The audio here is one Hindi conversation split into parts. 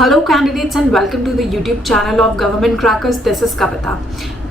Hello candidates and welcome to the YouTube channel of Government Crackers. This is Kavita.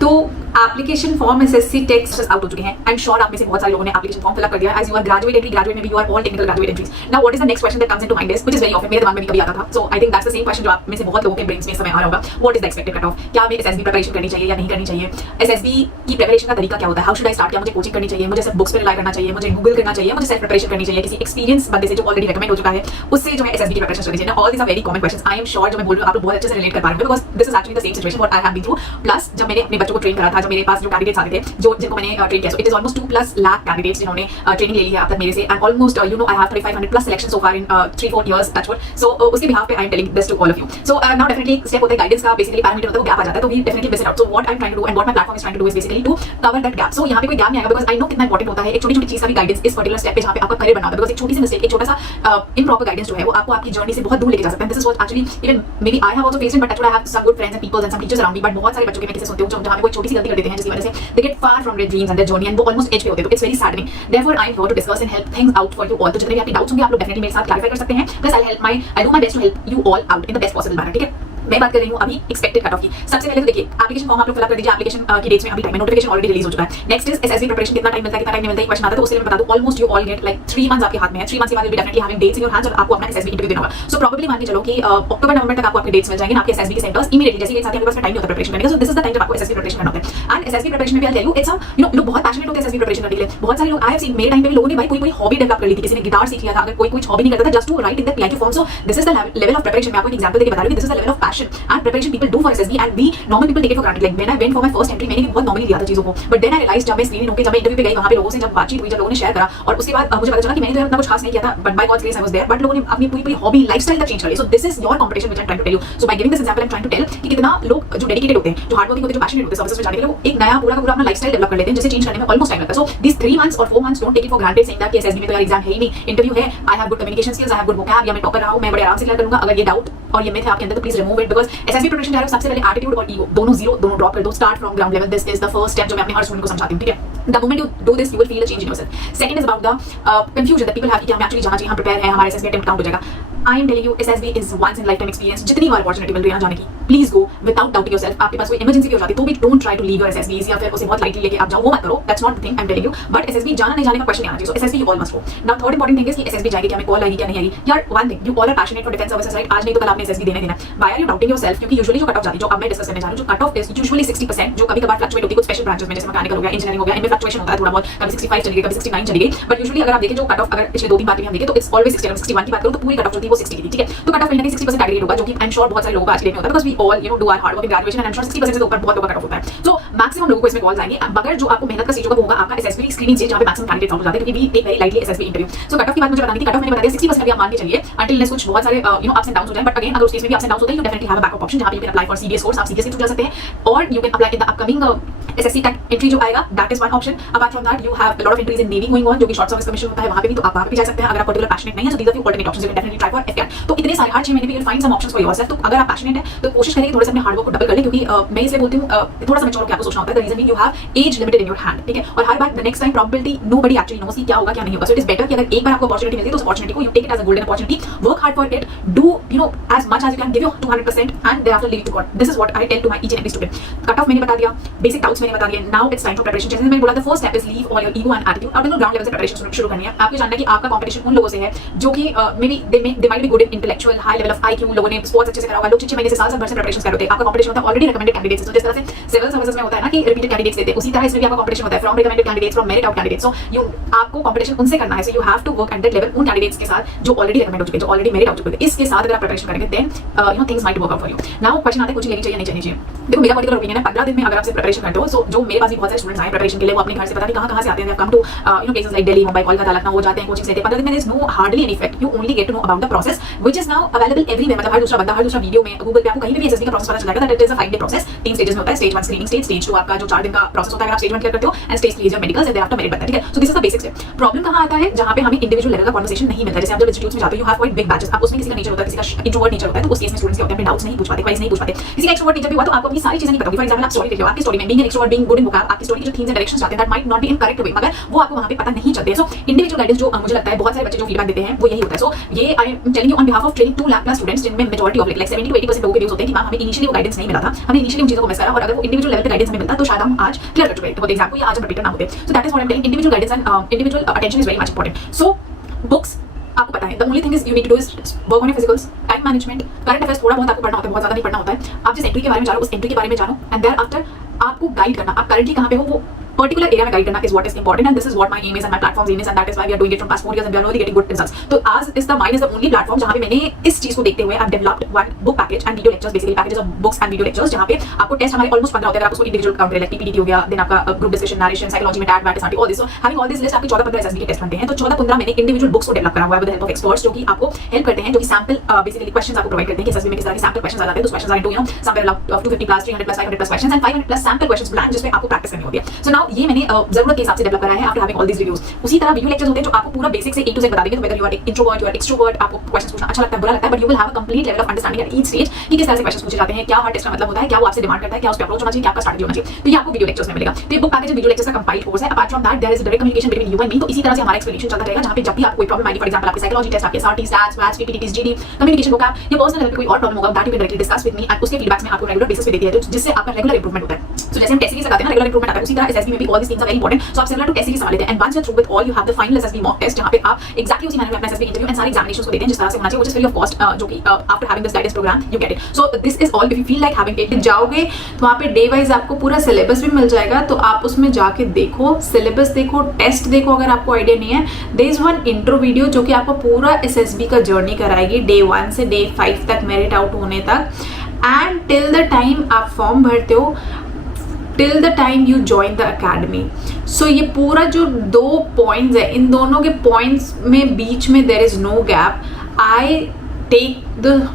तो application form SSC text out हो चुके हैं. आई एम श्योर आप में से बहुत सारे लोगों ने एप्लीकेशन फॉर्म फिलअप कर दिया. As you are graduate entry, graduate में भी you are all technical graduate entries. Now what is the next question that comes into mind is which is very often मेरे दिमाग में भी कभी आता था. So I think that's the same question जो आप में से बहुत लोगों के ब्रेन्स में इस समय आ रहा होगा. What is the expected cut off? क्या हमें एसएसबी प्रिपरेशन करनी चाहिए या नहीं करनी चाहिए? एसएसबी की प्रिपरेशन का तरीका क्या होता है? How should I start? क्या मुझे कोचिंग करनी चाहिए? मुझे सिर्फ बुक्स पर रिलाई करना चाहिए? मुझे गूगल करना चाहिए? मुझे सेल्फ प्रिपरेशन करनी चाहिए किसी एक्सपीरियंस बंदे से जो ऑलरेडी रिकमेंड हो चुका है उससे जो है एसएसबी की प्रिपरेशन करनी चाहिए? All this are very common questions. I am sure जो मैं बोल रही हूं आप लोग बहुत अच्छे से रिलेट कर पा रहे हो because this is actually the same situation what I have been through. Plus जब मैंने अपने बच्चों को ट्रेन करा था, जब मेरे पास जो कैंडिडेट्स आते थे जो जिनको मैंने ट्रेन किया, so it is almost 2+ lakh candidates जिन्होंने ट्रेनिंग ले ली है अब तक मेरे से. And almost I have 3500+ selection so far in 3-4 years touchwood. So उसके बिहाफ पे I am telling this to all of you. So now definitely एक स्टेप होता है गाइडेंस का. बेसिकली पैरामीटर होता है वो गैप आ जाता है तो we definitely miss it out. So what I am trying to do and what my platform is trying to do is basically to cover that gap. सो यहाँ पे कोई गैप नहीं आएगा बिकॉज़ आई नो कितना इंपॉर्टेंट होता है एक छोटी-छोटी चीज का भी गाइडेंस इस पर्टिकुलर स्टेप पे जहाँ पे आपका करियर बनना होता है. बिकॉज़ एक छोटी सी मिस्टेक, एक छोटा सा इम्प्रॉपर गाइडेंस जो है वो आपको आपकी जर्नी से बहुत दूर लेके जा सकता है. This is what actually even maybe I have also faced it but actually I have some good friends and peoples and some teachers around me. But बहुत सारे बच्चों के मैं किसी सुनती हूँ जहाँ पे कोई छोटी सी गलती कर देते हैं जिसकी वजह से they get far from their dreams and their journey and वो ऑलमोस्ट एज पे होते हैं. तो it's very saddening. Therefore I am here to discuss and help things out for you all. तो जितने भी आपके डाउट्स होंगे आप लोग डेफिनेटली मेरे साथ क्लैरिफाई कर सकते हैं. Plus I do my best to help you all out in the best possible manner. ठीक है, मैं बात कर रही हूँ अभी एक्सपेक्टेड कट ऑफ की. सबसे पहले तो देखिए एप्लीकेशन फॉर्म आप लोग फिलअप कर दीजिए. एप्लीकेशन की डेट्स में अभी टाइम है, नोटिफिकेशन ऑलरेडी रिलीज हो चुका है. Next is SSB preparation. कितना टाइम मिलता है, कितना टाइम नहीं मिलता है क्वेश्चन आता है तो उसके लिए मैं बता दूं almost you all get like 3 months आपके हाथ में है. 3 मंथ्स के बाद you will be definitely having dates in your hands और आपको अपना एसएसबी इंटरव्यू देना होगा. सो प्रोबेबली मान के चलो कि अक्टूबर नवंबर तक आपको आपके डेट्स मिल जाएंगे ना आपके एसएसबी के सेंटर्स इमीडिएटली. जैसे एक साथ आपके पास टाइम नहीं होता प्रिपरेशन करने का. सो दिस इज द टाइम जब आपको एसएसबी प्रिपरेशन करना होता है. एंड एसएसबी प्रिपरेशन में भी आई टेल यू इट्स लोग बहुत पैशनेट होते हैं एसएसबी प्रिपरेशन करने के लिए. बहुत सारे लोग आई हैव सीन मेरे टाइम पे भी लोगों ने भाई कोई हॉबी डेवलप कर ली थी. किसी ने गिटार सीख लिया था, अगर कोई हॉबी नहीं करता था just to write in the PIQ form. So this is the level of preparation. मैं आपको एक एग्जांपल देके बता रही हूं. This is the level of passion and preparation people do for SSB and we normal people take it for granted. Like when I went for my first entry मैंने बहुत नॉर्मली लिया था चीजों को. बट देन आई रियलाइज जब मैं स्क्रीनिंग होके जब मैं इंटरव्यू पे गई वहां पे लोगों से जब बातचीत हुई, जब लोगों ने शेयर करा और उसके बाद मुझे पता चला कि मैंने तो उतना कुछ खास नहीं किया था but by god's grace I was there. But लोगों ने अपनी पूरी हॉबी लाइफस्टाइल तक चेंज कर ली. So this is your competition which I am trying to tell you. So by giving this example I am trying to tell कि कितना लोग जो डेडिकेटेड होते हैं, जो हार्ड वर्किंग होते हैं, जो पैशनेट होते हैं सर्विसेज में जाने के लिए, वो एक नया पूरा अपना लाइफस्टाइल डेवलप कर लेते हैं जिसे चेंज करने में ऑलमोस्ट टाइम लगता है. सो दिस 3 मंथ्स और 4 months don't take it for granted saying that कि एसएसबी में तो यार एग्जाम है ही नहीं, इंटरव्यू है, I have good communication skills, I have good vocab या मैं टॉपर रहा हूं, मैं बड़े आराम से क्लियर करूंगा. अगर ये डाउट और ये मिथ है आपके अंदर तो please remove it because SSB preparation जा रहे हो सबसे पहले एटीट्यूड और ईगो दोनों जीरो, दोनों ड्रॉप कर दो. Start from ground level. This is the first step जो मैं अपने हर स्टूडेंट को समझाती हूं. ठीक है, the moment you do this you will feel a change in yourself. Second is about the confusion that people have कि हमें actually जाना चाहिए, हम प्रिपेयर हैं, हमारे एसएसबी अटेम्प्ट काउंट हो जाएगा. I am telling you SSB is once in lifetime experience. जितनी बार अपॉर्चुनिटी मिल रही है जाने की please go without doubting yourself. आपके पास कोई इमरजेंसी भी हो जाती है तो भी don't try to leave your SSB या फिर उसे बहुत लाइटली लेके आप जाओ, वो मत करो. That's not the thing I am telling you. But SSB जाना नहीं जाने का क्वेश्चन नहीं आना चाहिए. So SSB you all must go. Now third important thing is कि एसएसबी जाएगी क्या, हमें कॉल आएगी क्या नहीं आएगी. यार one thing, you all are passionate for defence services right. आज नहीं तो कल आपने एसएसबी देना. Why are you doubting yourself? क्योंकि यूजुअली जो कट ऑफ जाती है, जो अब मैं डिस्कस करने जा रहा हूं, जो कट ऑफ इज यूजुअली 60%, जो कभी कभार फ्लक्चुएट होती है कुछ स्पेशल ब्रांचेस में जैसे मैकेनिकल हो गया, इंजीनियरिंग हो गया, इनमें फ्लक्चुएशन होता है थोड़ा बहुत. कभी 65 चली गई, कभी 69 चली गई. बट यूजुअली अगर आप देखें जो कट ऑफ अगर पिछले 2-3 बार भी हम देखें तो इट्स ऑलवेज 60. 61 की बात करूं तो पूरी कट ऑफ जो थी वो 60 की थी. ठीक है, तो कट ऑफ कहीं ना कहीं 60% एग्रीगेट होगा जो कि आई एम श्योर बहुत सारे लोगों का आज के लिए होता है because we all you know do our hard work in graduation and I am sure 60% से ऊपर बहुत लोगों का कट ऑफ होता है. सो मैक्सिमम लोगों को इसमें कॉल्स आएंगे. मगर जो आपको मेहनत का स्टेज होगा वो होगा आपका एसएसबी स्क्रीनिंग स्टेज जहां पे मैक्सिमम कैंडिडेट्स आउट हो जाते हैं क्योंकि we take very lightly SSB interview. So cut off की बात मुझे बतानी थी. कट ऑफ मैंने बता दिया 60% अभी आप मान के चलिए अंटिल अनलेस कुछ बहुत सारे you know ups and downs हो जाए. बट अगेन अगर उस केस में भी अप्स एंड डाउन्स होते हैं you definitely have a backup option जहां पे you can apply for CDS course. आप सीडीएस के थ्रू जा सकते हैं और you can apply in the upcoming SSC tech entry जो आएगा. That is one option. Apart from that you have a lot of entries in navy going on जो कि शॉर्ट सर्विस कमीशन होता है वहां पे भी, तो आप वहां पे भी जा सकते हैं अगर आप पर्टिकुलर पैशनेट नहीं है. So these are the alternate options. You can definitely try for AFCAT. तो इतने सारे हर 6 महीने भी you will find some options for yourself. तो अगर आप पैशनेट है तो कोशिश करिए थोड़ा सा अपने हार्ड वर्क को डबल कर लें क्योंकि मैं इसलिए बोलती हूं थोड़ा सा मैच्योर होकर आपको सोचना होता है. The reason being you have age limited in your hand. ठीक है, और हर बार the next time probability nobody actually knows कि क्या होगा क्या नहीं होगा. सो इट इज बेटर कि अगर एक बार आपको अपॉर्चुनिटी मिलती है तो उस अपॉर्चुनिटी को you take it as a golden opportunity, work hard for it, do you know as much as you can, give your 200% and thereafter leave it to God. This is what I tell to my each and every student. Cut off मैंने बता दिया, बेसिक डाउट्स मैंने बता दिए. Now it's time for preparation. जैसे मैंने बोला the first step is leave all your ego and attitude. अब ग्राउंड लेवल से प्रिपरेशन शुरू करनी है. आपको जानना है कि आपका कंपटीशन उन लोगों से है जो कि may be they might be good in intellectual high level of IQ. लोगों ने स्पोर्ट्स अच्छे से करा होगा, लोग 6 महीने से साल भर से प्रिपरेशन कर रहे होते हैं. आपका कंपटीशन होता है ऑलरेडी रिकमेंडेड कैंडिडेट्स. तो जिस तरह से सिविल सर्विसेज में होता है ना कि रिपीटेड कैंडिडेट्स देते हैं, उसी तरह इसमें भी आपका कंपटीशन होता है from recommended candidates, from merit out candidates. So you आपको कंपटीशन उनसे करना है. So you have to work at that level उन कैंडिडेट्स के साथ जो ऑलरेडी रिकमेंड हो चुके हैं, जो ऑलरेडी मेरिट आउट चुके हैं. इसके साथ अगर आप प्रिपरेशन करेंगे then you know things might work out for you. Now question आता है कोचिंग लेनी चाहिए नहीं चाहिए चाहिए. देखो मेरा पर्टिकुलर ओपिनियन है 15 दिन में अगर आप सिर्फ प्रिपरेशन करते हो. सो जो मेरे पास भी बहुत सारे स्टूडेंट्स आए प्रिपरेशन के लिए, वो अपने घर से पता नहीं कहां से आते हैं. Come to you know places like Delhi, Mumbai, Kolkata, Lucknow, वो जाते हैं कोचिंग लेते हैं. 15 दिन में there is no hardly any effect. You only get to know about the process which is now available everywhere. मतलब हर दूसरा बंदा, हर दूसरा वीडियो में, गूगल पे आपको कहीं पे भी एसएसबी का प्रोसेस पता चल जाएगा. That it is a 5 day process. 3 stages में होता है. स्टेज 1 स्क्रीनिंग स्टेज, स्टेज 2 आपका जो 4 दिन का प्रोसेस होता है अगर आप स्टेज 1 क्लियर करते हो, and stage 3 is your medicals and thereafter merit बनता है. ठीक है, so this is the basics. Problem कहां आता है जहां पे हमें इंडिविजुअल लेवल का कन्वर्सेशन नहीं मिलता. जैसे आप जब इंस्टीट्यूट्स में जाते हो you have quite big batches. आप उसमें किसी का नेचर होता है, किसी का इंट्रोवर्ट नेचर होता है, तो उस केस में स्टूडेंट्स के होते हैं अपने डाउट्स नहीं पूछ पाते, क्वेरीज नहीं पूछ पाते. किसी का एक्सट्रोवर्ट नेचर भी हुआ तो आपको अपनी सारी चीजें नहीं पता होगी. फॉर एग्जांपल आप स्टोरी लिख लो, आपकी स्टोरी में being an extrovert, being good in vocab, आपकी स्टोरी की जो थीम्स एंड डायरेक्शंस आते हैं that might not be in correct way, मगर वो आपको वहां पे पता नहीं चलते. सो इंडिविजुअल गाइडेंस जो मुझे लगता है बहुत सारे बच्चे जो फीडबैक देते हैं वो यही होता है. सो ये telling you on behalf of training 2 lakh plus students, जिनमें मेजॉरिटी ऑफ लाइक 70 to 80% लोगों के व्यूज होते हैं कि मैम हमें इनिशियली वो गाइडेंस नहीं मिला था, हमने इनिशियली उन चीजों को मिस करा, और अगर वो इंडिविजुअल लेवल पे गाइडेंस हमें मिलता तो शायद हम आज क्लियर कर चुके होते एग्जाम को, या आज हम रिपीटर ना होते. So that is what I am telling, individual guidance and individual attention is very much important. So books आपको पता है, the only thing is you need to do is work on your physicals, time management, current affairs थोड़ा बहुत आपको पढ़ना होता है, बहुत ज्यादा नहीं पढ़ना होता है. आप जिस एंट्री के बारे में जानो उस एंट्री के बारे में जानो, एंड देयर आफ्टर आपको गाइड करना, आप करंटली कहां पे हो वो पर्टिकुलर एरिया में गाइड करना is what is important, and this is what my aim is and my platform's aim is, and that is why we are doing it from past 4 years and we are really getting good results. तो आज is the mine is the only platform जहाँ पे मैंने इस चीज को देखते हुए I've developed one book package and video lectures, basically packages of books and video lectures, जहाँ पे आपको टेस्ट हमारे almost 15 होते हैं. अगर आप उसको इंडिविजुअल काउंट करें, like PPT हो गया, देन आपका ग्रुप डिस्कशन, नरेशन, साइकोलॉजी में tag, bat, SRT, all this. So having all this list आपके 14-15 एसएसबी के टेस्ट बनते हैं. तो 14-15 मैंने इंडिविजुअल बुक्स को डेवलप करा हुआ है with the help of experts, जो कि आपको हेल्प करते हैं, जो कि सैंपल बेसिकली क्वेश्चंस आपको प्रोवाइड करते हैं कि एसएसबी में किस तरह के सैंपल क्वेश्चंस आ जाते हैं. तो questions are into you know somewhere around 250 plus 300 plus 500 plus questions and 500 plus sample questions plan, जिसमें आपको प्रैक्टिस करनी होती है. सो नाउ ये मैंने जरूरत के हिसाब से डेवलप करा है after having all these videos. उसी तरह वीडियो लेक्चर्स होते हैं जो आपको पूरा बेसिक से ए टू जेड बता देंगे. तो whether you are introvert, you are extrovert, आपको क्वेश्चंस पूछना अच्छा लगता है, बुरा लगता है, but you will have a complete level of understanding at each stage कि किस तरह से क्वेश्चंस पूछे जाते हैं, क्या हर टेस्ट का मतलब होता है, क्या वो आपसे डिमांड करता है, क्या उस पे अप्रोच होना चाहिए, क्या आपका स्ट्रेटजी होना चाहिए. तो ये आपको वीडियो लेक्चर्स में मिलेगा. तो ये बुक पैकेज वीडियो लेक्चर्स का कंपाइल्ड कोर्स है. Apart from that there is direct communication between you and me. तो इसी तरह से हमारा एक्सप्लेनेशन चलता रहेगा, जहां पे जब भी आपको कोई प्रॉब्लम आएगी, फॉर एग्जांपल आपके साइकोलॉजी टेस्ट, आपके SRT, stats, maths, PPT, GD, communication vocab, या पर्सनल लेवल पे कोई और प्रॉब्लम होगा, that you can directly discuss with me, and उसके फीडबैक्स में आपको रेगुलर बेसिस पे देती है, जिससे आपका रेगुलर इंप्रूवमेंट होता है. सो जैसे हम टेस्ट सीरीज लगाते हैं ना, रेगुलर इंप्रूवमेंट आता है, उसी तरह एसएसबी में भी all this things are very important. So आप सिमिलर टू टेस्ट सीरीज सवाल लेते हैं, and once you are through with all you have the final SSB mock test, जहां पे आप एक्जेक्टली उसी मैनर में अपना एसएसबी इंटरव्यू एंड सारे एग्जामिनेशंस को देते हैं जिस तरह से होना चाहिए, which is free of cost, जो कि after having this guidance program you get it. So this is all. If you feel like having it, जाओगे तो वहाँ पे डे वाइज आपको पूरा सिलेबस भी मिल जाएगा, तो आप उसमें जाके देखो, सिलेबस देखो, टेस्ट देखो. अगर आपको आइडिया नहीं है, there is one intro video जो कि आपको पूरा एसएसबी का जर्नी कराएगी, डे 1 से डे 5 तक, मेरिट आउट होने तक, एंड टिल द टाइम आप फॉर्म भरते हो, till the time you join the academy. So ये पूरा जो 2 पॉइंट्स है, इन दोनों के पॉइंट्स में बीच में there is no gap. I take the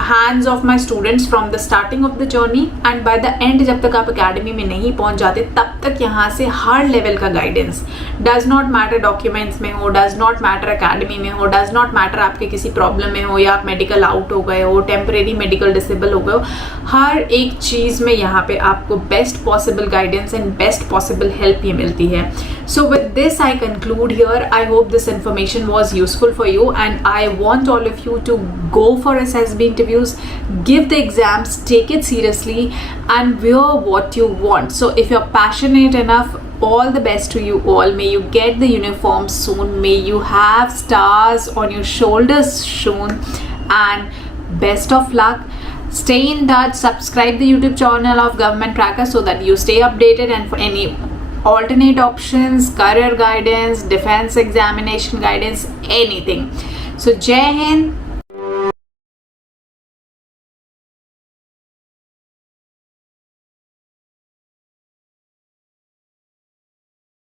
hands of my students from the starting of the journey, and by the end जब तक आप अकेडमी में नहीं पहुंच जाते तब तक यहाँ से हर लेवल का guidance, does not matter documents में हो, डज नॉट मैटर अकेडमी में हो, डज नॉट मैटर आपके किसी प्रॉब्लम में हो, या आप मेडिकल आउट हो गए हो, टेम्परेरी मेडिकल डिसेबल हो गए हो, हर एक चीज़ में यहाँ पे आपको best possible guidance and best possible help ये मिलती है. So with this I conclude here. I hope this information was useful for you, and I want all of you to go for SSB interviews, give the exams, take it seriously, and wear what you want. So if you're passionate enough, all the best to you all. May you get the uniform soon, may you have stars on your shoulders soon, and best of luck. Stay in touch, subscribe the YouTube channel of Government Crackers so that you stay updated, and for any alternate options, career guidance, defense examination guidance, anything. So Jai Hind.